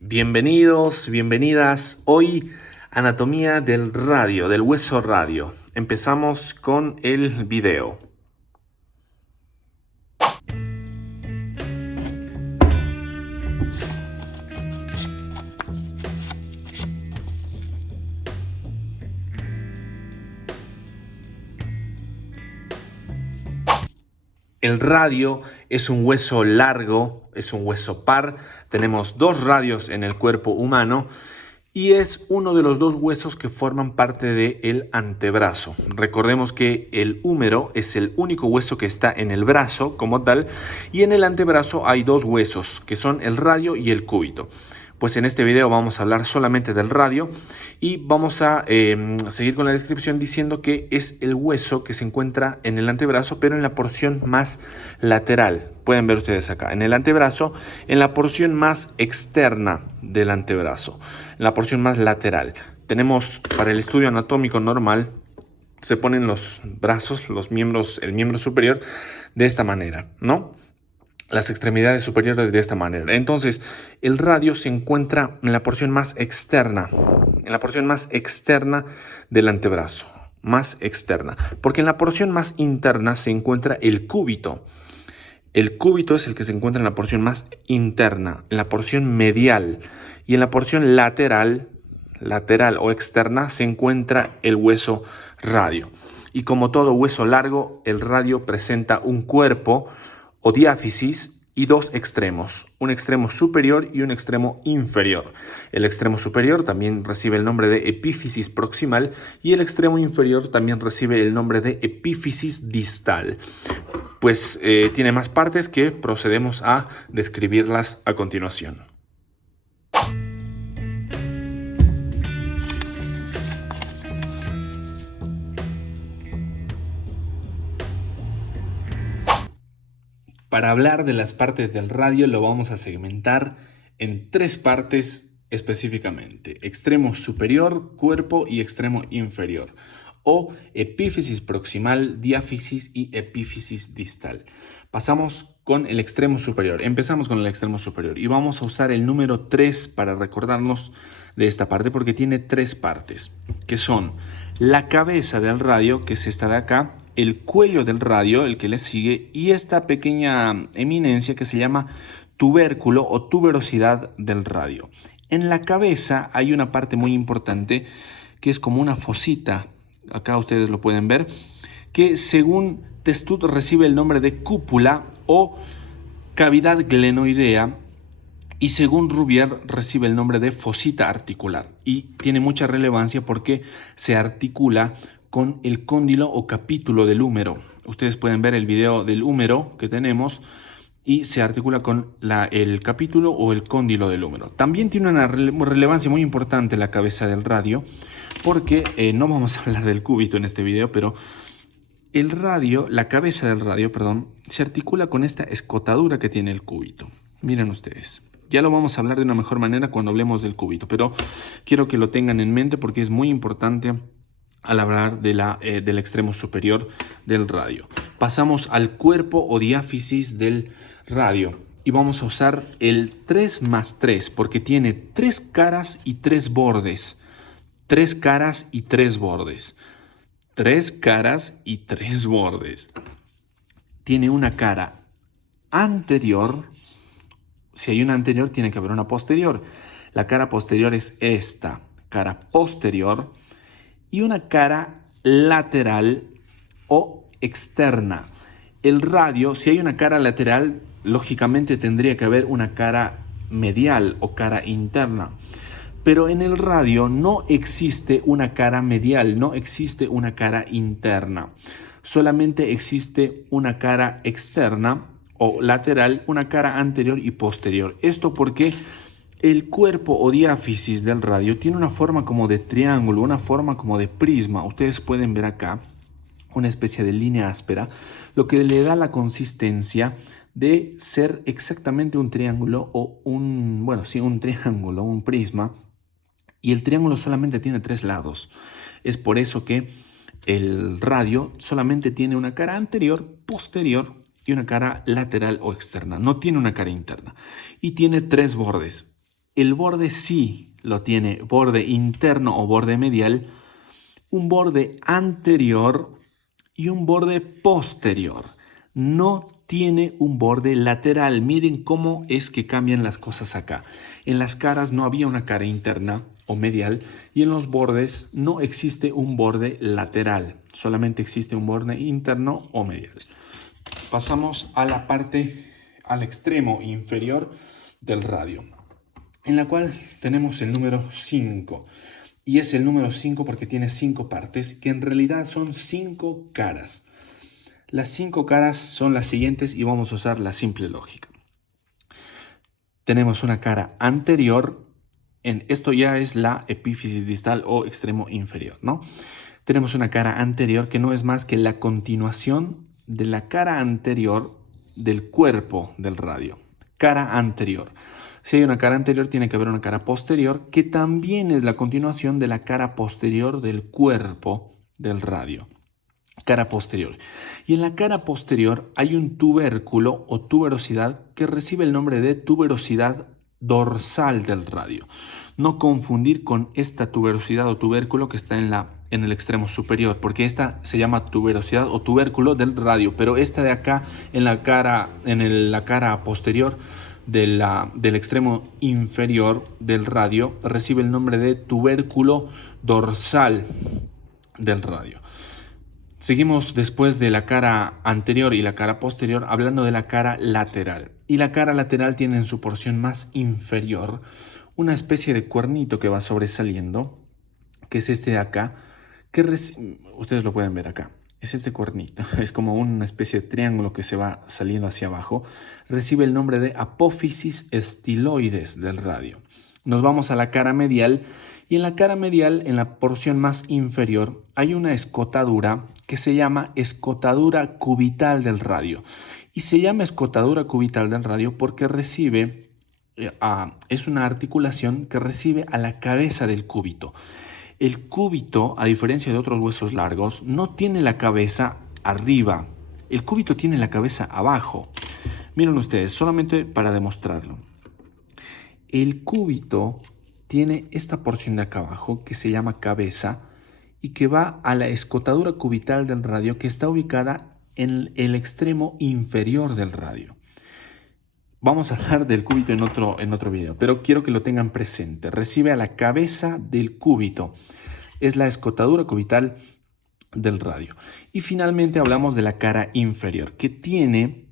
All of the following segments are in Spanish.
Bienvenidos, bienvenidas. Hoy anatomía del radio, del hueso radio. Empezamos con el video. El radio es un hueso largo, es un hueso par. Tenemos dos radios en el cuerpo humano y es uno de los dos huesos que forman parte del antebrazo. Recordemos que el húmero es el único hueso que está en el brazo como tal, y en el antebrazo hay dos huesos que son el radio y el cúbito. Pues en este video vamos a hablar solamente del radio y vamos a seguir con la descripción diciendo que es el hueso que se encuentra en el antebrazo, pero en la porción más lateral. Pueden ver ustedes acá, en el antebrazo, en la porción más externa del antebrazo, en la porción más lateral. Tenemos para el estudio anatómico normal, se ponen los brazos, los miembros, el miembro superior de esta manera, ¿no? Las extremidades superiores de esta manera. Entonces, el radio se encuentra en la porción más externa, del antebrazo, más externa, porque en la porción más interna se encuentra el cúbito. El cúbito es el que se encuentra en la porción más interna, en la porción medial, y en la porción lateral o externa se encuentra el hueso radio. Y como todo hueso largo, el radio presenta un cuerpo o diáfisis y dos extremos, un extremo superior y un extremo inferior. El extremo superior también recibe el nombre de epífisis proximal y el extremo inferior también recibe el nombre de epífisis distal. Pues tiene más partes que procedemos a describirlas a continuación. Para hablar de las partes del radio lo vamos a segmentar en tres partes específicamente: extremo superior, cuerpo y extremo inferior, o epífisis proximal, diáfisis y epífisis distal. Pasamos con el extremo superior. Empezamos con el extremo superior y vamos a usar el número 3 para recordarnos de esta parte, porque tiene tres partes, que son la cabeza del radio, que es esta de acá, el cuello del radio, el que le sigue, y esta pequeña eminencia que se llama tubérculo o tuberosidad del radio. En la cabeza hay una parte muy importante que es como una fosita, acá ustedes lo pueden ver, que según Testud recibe el nombre de cúpula o cavidad glenoidea, y según Rubier recibe el nombre de fosita articular, y tiene mucha relevancia porque se articula con el cóndilo o capítulo del húmero. Ustedes pueden ver el video del húmero que tenemos y se articula con el capítulo o el cóndilo del húmero. También tiene una relevancia muy importante la cabeza del radio, porque no vamos a hablar del cúbito en este video, pero la cabeza del radio, se articula con esta escotadura que tiene el cúbito. Miren ustedes. Ya lo vamos a hablar de una mejor manera cuando hablemos del cúbito, pero quiero que lo tengan en mente porque es muy importante al hablar del extremo superior del radio. Pasamos al cuerpo o diáfisis del radio y vamos a usar el 3 más 3 porque tiene 3 caras y 3 bordes. 3 caras y 3 bordes. 3 caras y 3 bordes. Tiene una cara anterior. Si hay una anterior, tiene que haber una posterior. La cara posterior es esta, cara posterior, y una cara lateral o externa. El radio, si hay una cara lateral, lógicamente tendría que haber una cara medial o cara interna. Pero en el radio no existe una cara medial, no existe una cara interna. Solamente existe una cara externa o lateral, una cara anterior y posterior. Esto porque el cuerpo o diáfisis del radio tiene una forma como de triángulo, una forma como de prisma. Ustedes pueden ver acá una especie de línea áspera, lo que le da la consistencia de ser exactamente un triángulo o un triángulo, un prisma. Y el triángulo solamente tiene 3 lados. Es por eso que el radio solamente tiene una cara anterior, posterior y una cara lateral o externa. No tiene una cara interna. Y tiene 3 bordes. El borde sí lo tiene, borde interno o borde medial, un borde anterior y un borde posterior. No tiene un borde lateral. Miren cómo es que cambian las cosas acá. En las caras no había una cara interna o medial y en los bordes no existe un borde lateral. Solamente existe un borde interno o medial. Pasamos a la parte, al extremo inferior del radio, en la cual tenemos el número 5. Y es el número 5 porque tiene 5 partes, que en realidad son 5 caras. Las 5 caras son las siguientes y vamos a usar la simple lógica. Tenemos una cara anterior, esto ya es la epífisis distal o extremo inferior, ¿no? Tenemos una cara anterior que no es más que la continuación de la cara anterior del cuerpo del radio. Cara anterior. Si hay una cara anterior, tiene que haber una cara posterior, que también es la continuación de la cara posterior del cuerpo del radio. Cara posterior. Y en la cara posterior hay un tubérculo o tuberosidad que recibe el nombre de tuberosidad dorsal del radio. No confundir con esta tuberosidad o tubérculo que está en el extremo superior, porque esta se llama tuberosidad o tubérculo del radio, pero esta de acá en la cara posterior del extremo inferior del radio recibe el nombre de tubérculo dorsal del radio. Seguimos después de la cara anterior y la cara posterior hablando de la cara lateral. Y la cara lateral tiene en su porción más inferior una especie de cuernito que va sobresaliendo, que es este de acá, ustedes lo pueden ver acá. Es este cuernito, es como una especie de triángulo que se va saliendo hacia abajo. Recibe el nombre de apófisis estiloides del radio. Nos vamos a la cara medial y en la cara medial, en la porción más inferior, hay una escotadura que se llama escotadura cubital del radio. Y se llama escotadura cubital del radio porque es una articulación que recibe a la cabeza del cúbito. El cúbito, a diferencia de otros huesos largos, no tiene la cabeza arriba. El cúbito tiene la cabeza abajo. Miren ustedes, solamente para demostrarlo. El cúbito tiene esta porción de acá abajo que se llama cabeza y que va a la escotadura cubital del radio que está ubicada en el extremo inferior del radio. Vamos a hablar del cúbito en otro video, pero quiero que lo tengan presente. Recibe a la cabeza del cúbito. Es la escotadura cubital del radio. Y finalmente hablamos de la cara inferior, que tiene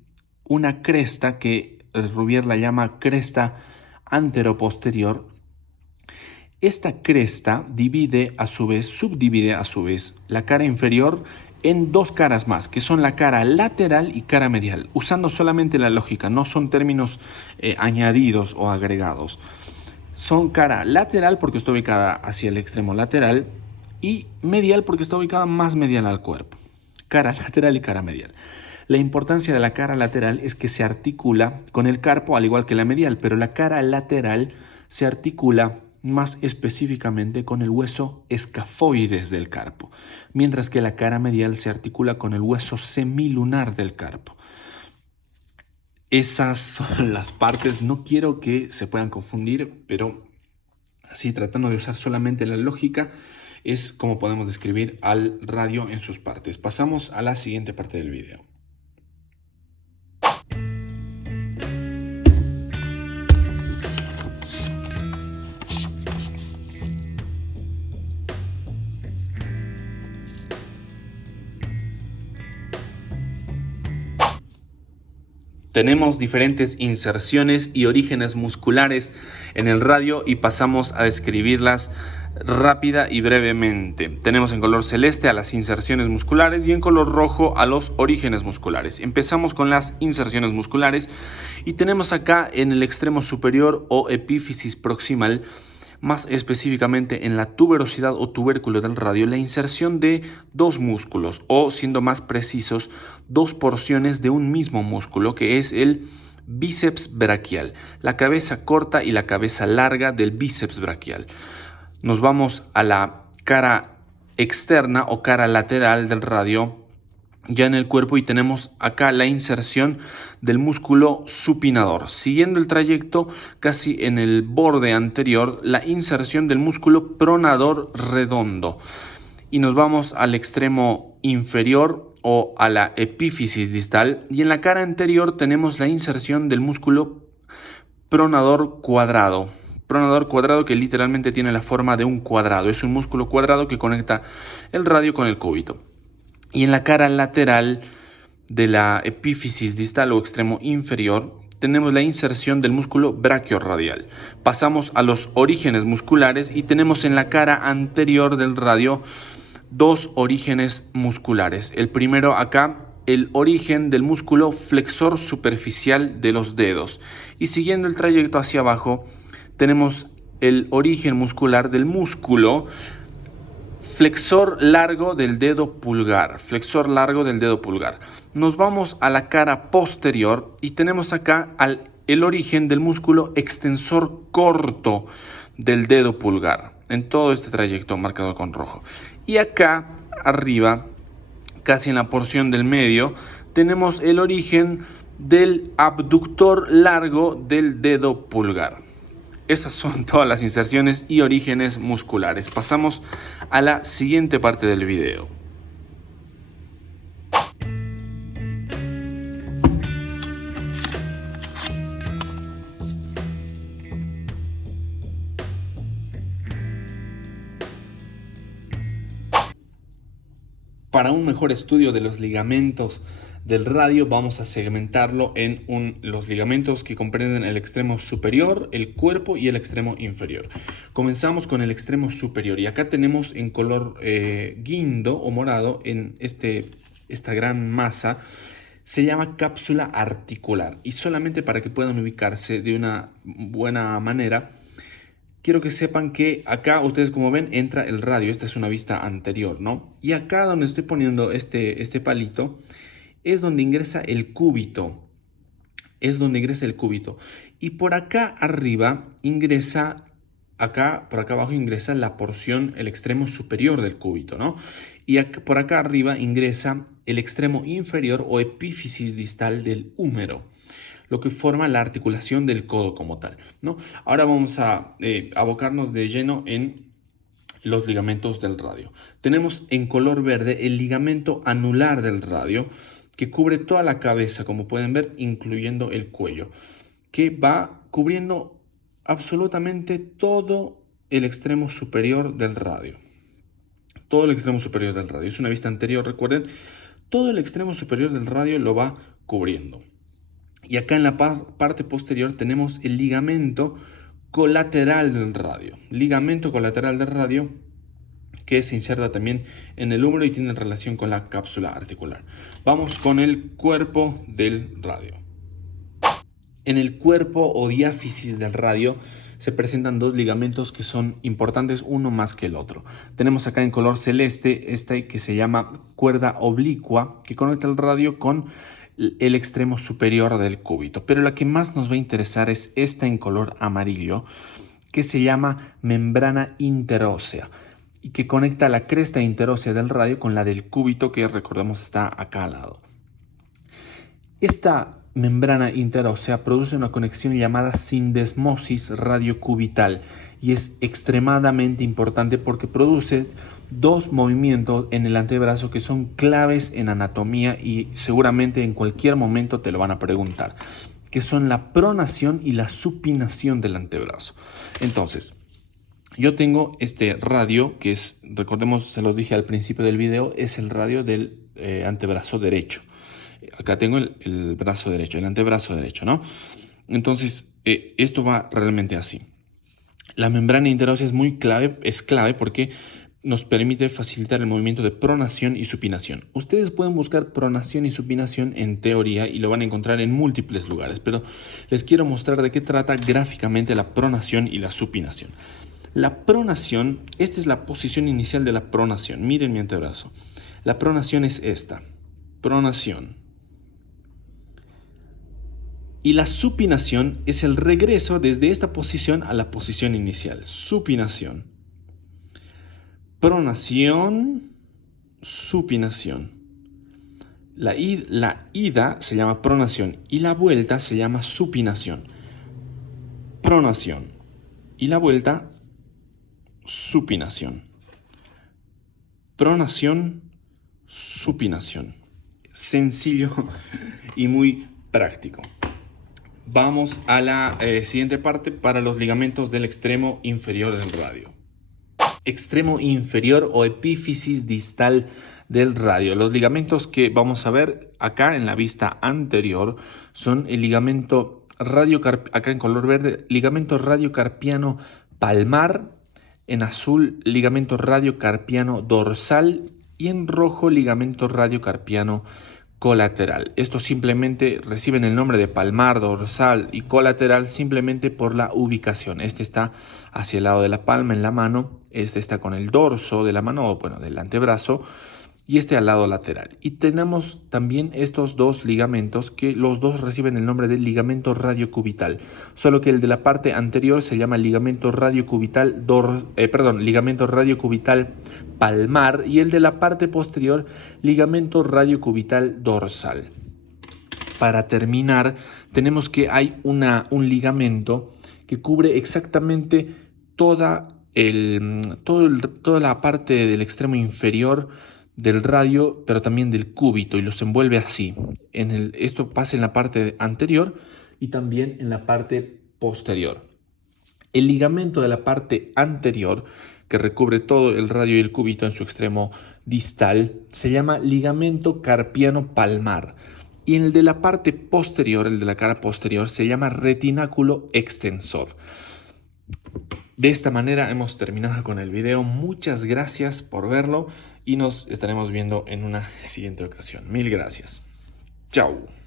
una cresta que Rubier la llama cresta anteroposterior. Esta cresta subdivide a su vez la cara inferior en dos caras más, que son la cara lateral y cara medial, usando solamente la lógica, no son términos añadidos o agregados. Son cara lateral porque está ubicada hacia el extremo lateral y medial porque está ubicada más medial al cuerpo. Cara lateral y cara medial. La importancia de la cara lateral es que se articula con el carpo al igual que la medial, pero la cara lateral se articula más específicamente con el hueso escafoides del carpo, mientras que la cara medial se articula con el hueso semilunar del carpo. Esas son las partes, no quiero que se puedan confundir, pero así tratando de usar solamente la lógica es como podemos describir al radio en sus partes. Pasamos a la siguiente parte del video. Tenemos diferentes inserciones y orígenes musculares en el radio y pasamos a describirlas rápida y brevemente. Tenemos en color celeste a las inserciones musculares y en color rojo a los orígenes musculares. Empezamos con las inserciones musculares y tenemos acá en el extremo superior o epífisis proximal, más específicamente en la tuberosidad o tubérculo del radio, la inserción de dos músculos o, siendo más precisos, dos porciones de un mismo músculo que es el bíceps braquial, la cabeza corta y la cabeza larga del bíceps braquial. Nos vamos a la cara externa o cara lateral del radio ya en el cuerpo, y tenemos acá la inserción del músculo supinador. Siguiendo el trayecto, casi en el borde anterior, la inserción del músculo pronador redondo. Y nos vamos al extremo inferior o a la epífisis distal, y en la cara anterior tenemos la inserción del músculo pronador cuadrado. Pronador cuadrado, que literalmente tiene la forma de un cuadrado. Es un músculo cuadrado que conecta el radio con el cúbito. Y en la cara lateral de la epífisis distal o extremo inferior tenemos la inserción del músculo brachiorradial. Pasamos a los orígenes musculares y tenemos en la cara anterior del radio dos orígenes musculares. El primero acá, el origen del músculo flexor superficial de los dedos. Y siguiendo el trayecto hacia abajo tenemos el origen muscular del músculo flexor largo del dedo pulgar. Flexor largo del dedo pulgar. Nos vamos a la cara posterior y tenemos acá el origen del músculo extensor corto del dedo pulgar. En todo este trayecto marcado con rojo. Y acá arriba, casi en la porción del medio, tenemos el origen del abductor largo del dedo pulgar. Esas son todas las inserciones y orígenes musculares. Pasamos a la siguiente parte del video. Para un mejor estudio de los ligamentos del radio, vamos a segmentarlo en los ligamentos que comprenden el extremo superior, el cuerpo y el extremo inferior. Comenzamos con el extremo superior y acá tenemos en color guindo o morado en esta gran masa. Se llama cápsula articular, y solamente para que puedan ubicarse de una buena manera, quiero que sepan que acá ustedes, como ven, entra el radio. Esta es una vista anterior, ¿no? Y acá donde estoy poniendo este palito es donde ingresa el cúbito. Es donde ingresa el cúbito. Y por acá arriba ingresa, por acá abajo ingresa la porción, el extremo superior del cúbito, ¿no? Y por acá arriba ingresa el extremo inferior o epífisis distal del húmero, lo que forma la articulación del codo como tal, ¿no? Ahora vamos a abocarnos de lleno en los ligamentos del radio. Tenemos en color verde el ligamento anular del radio, que cubre toda la cabeza, como pueden ver, incluyendo el cuello, que va cubriendo absolutamente todo el extremo superior del radio. Todo el extremo superior del radio. Es una vista anterior, recuerden. Todo el extremo superior del radio lo va cubriendo. Y acá en la parte posterior tenemos el ligamento colateral del radio. Ligamento colateral del radio, que se inserta también en el húmero y tiene relación con la cápsula articular. Vamos con el cuerpo del radio. En el cuerpo o diáfisis del radio se presentan dos ligamentos que son importantes, uno más que el otro. Tenemos acá en color celeste este que se llama cuerda oblicua, que conecta el radio con el extremo superior del cúbito. Pero la que más nos va a interesar es esta en color amarillo, que se llama membrana interósea, y que conecta la cresta interósea del radio con la del cúbito, que recordemos está acá al lado. Esta membrana interósea produce una conexión llamada sindesmosis radiocubital, y es extremadamente importante porque produce dos movimientos en el antebrazo que son claves en anatomía y seguramente en cualquier momento te lo van a preguntar, que son la pronación y la supinación del antebrazo. Entonces, yo tengo este radio que es, recordemos, se los dije al principio del video, es el radio del antebrazo derecho. Acá tengo el brazo derecho, el antebrazo derecho, ¿no? Entonces, esto va realmente así. La membrana interósea es clave porque nos permite facilitar el movimiento de pronación y supinación. Ustedes pueden buscar pronación y supinación en teoría y lo van a encontrar en múltiples lugares, pero les quiero mostrar de qué trata gráficamente la pronación y la supinación. La pronación, esta es la posición inicial de la pronación. Miren mi antebrazo. La pronación es esta. Pronación. Y la supinación es el regreso desde esta posición a la posición inicial. Supinación. Pronación. Supinación. La ida se llama pronación y la vuelta se llama supinación. Pronación y la vuelta supinación. Pronación, supinación. Sencillo y muy práctico. Vamos a la siguiente parte para los ligamentos del extremo inferior del radio. Extremo inferior o epífisis distal del radio. Los ligamentos que vamos a ver acá en la vista anterior son el ligamento acá en color verde, ligamento radiocarpiano palmar, en azul ligamento radiocarpiano dorsal y en rojo ligamento radiocarpiano colateral. Estos simplemente reciben el nombre de palmar, dorsal y colateral simplemente por la ubicación. Este está hacia el lado de la palma en la mano, este está con el dorso de la mano, o bueno, del antebrazo, y este al lado lateral. Y tenemos también estos dos ligamentos que los dos reciben el nombre de ligamento radiocubital, solo que el de la parte anterior se llama ligamento radiocubital ligamento radiocubital palmar y el de la parte posterior ligamento radiocubital dorsal. Para terminar, tenemos que hay un ligamento que cubre exactamente toda la parte del extremo inferior del radio, pero también del cúbito, y los envuelve así. Esto pasa en la parte anterior y también en la parte posterior. El ligamento de la parte anterior, que recubre todo el radio y el cúbito en su extremo distal, se llama ligamento carpiano palmar. Y en el de la parte posterior, el de la cara posterior, se llama retináculo extensor. De esta manera hemos terminado con el video. Muchas gracias por verlo y nos estaremos viendo en una siguiente ocasión. Mil gracias. Chao.